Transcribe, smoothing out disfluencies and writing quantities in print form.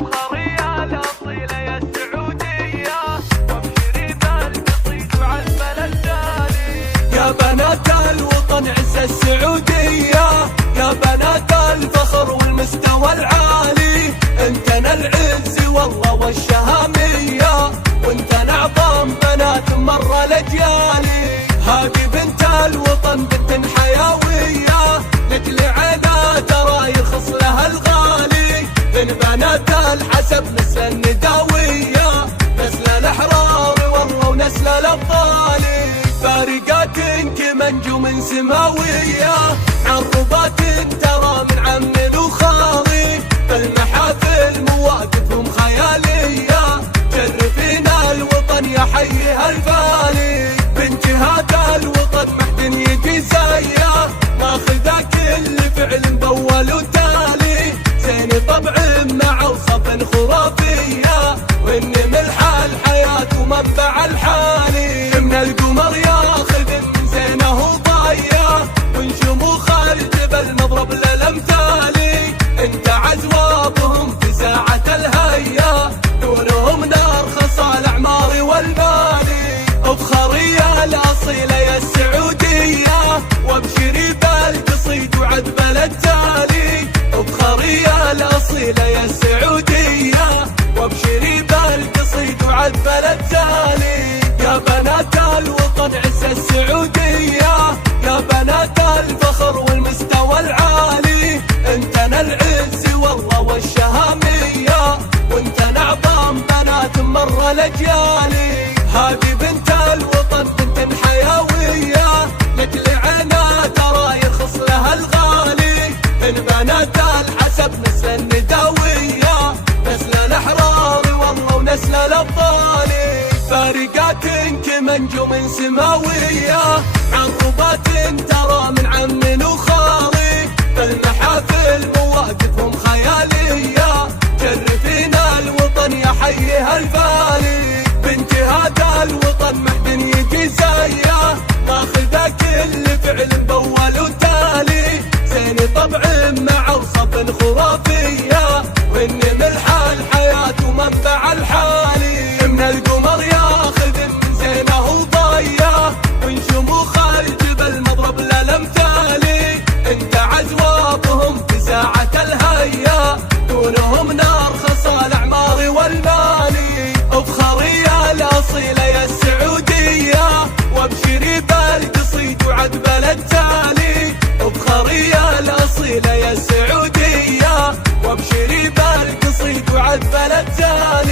افخري الاصيله يا السعوديه، وابشري بالقصيد وعزم التالي. يا بنات الوطن عز السعوديه، يا بنات الفخر والمستوى العالي، انتنا العز والله والشهاميه، وانتنا اعظم بنات مر الاجيالي. هذه بنت الوطن بنت حيويه، مثل عينا ترى يرخص لها الغالي، من بنات الحسب نسل النداويه، نسل الاحرار والله ونسل الابطال، فارقات كمنجوم سماويه، عربات ترى من عم وخالي، بالمحافل مواقفهم خياليه، شرفينا الوطن يا حيها الفالي، بنت هذا الوطن محد يجي زيه، ماخذه كل فعل بول وتالي، زين طبع مع وصف خرافيه، وان ملح الحياه ومنبع الحالي، من القمر ياخذ من زينه ضايه، ونشموخ الجبل نضرب للامثالي، انت عزوابهم في ساعه الهيا، دونهم نار خصال الاعمار والمالي. افخري الاصيله يا السعوديه، وابشري بالقصيد وعذب التالي. افخري الاصيله يا السعوديه، وابشري بالقصيد وعذب التالي. يا بنات الوطن عز السعوديه، يا بنات الفخر والمستوى العالي، انتنا العز والله والشهاميه، وانتنا اعظم بنات مر الاجيالي. هذه بنت الوطن بنت حيويه، مثل عينا ترى يرخص لها الغالي، من بنات الحسب نسل النداويه، نسل الاحرار والله ونسل الابطال، فارقات كمنجوم سماويه، عربات ترى من عم وخالي، بالمحافل مواقفهم خياليه، شرفينا الوطن يا حيها الفالي، بنت هذا الوطن محد يجي زيه، ماخذه كل فعل بول وتالي، زين طبع مع وصف خرافيه، وان ملح الحياه ومنبع الحالي، من القمر ياخذ من زينه ضايه، ونشموخ الجبل مضرب للامثالي، انت عزوابهم في ساعه الهيا، دونهم نار خصال الاعمار والمالي. افخري الاصيله يا السعوديه، وابشري بالقصيد وعذب التالي. افخري الاصيله يا السعوديه، وابشري بالقصيد وعذب التالي.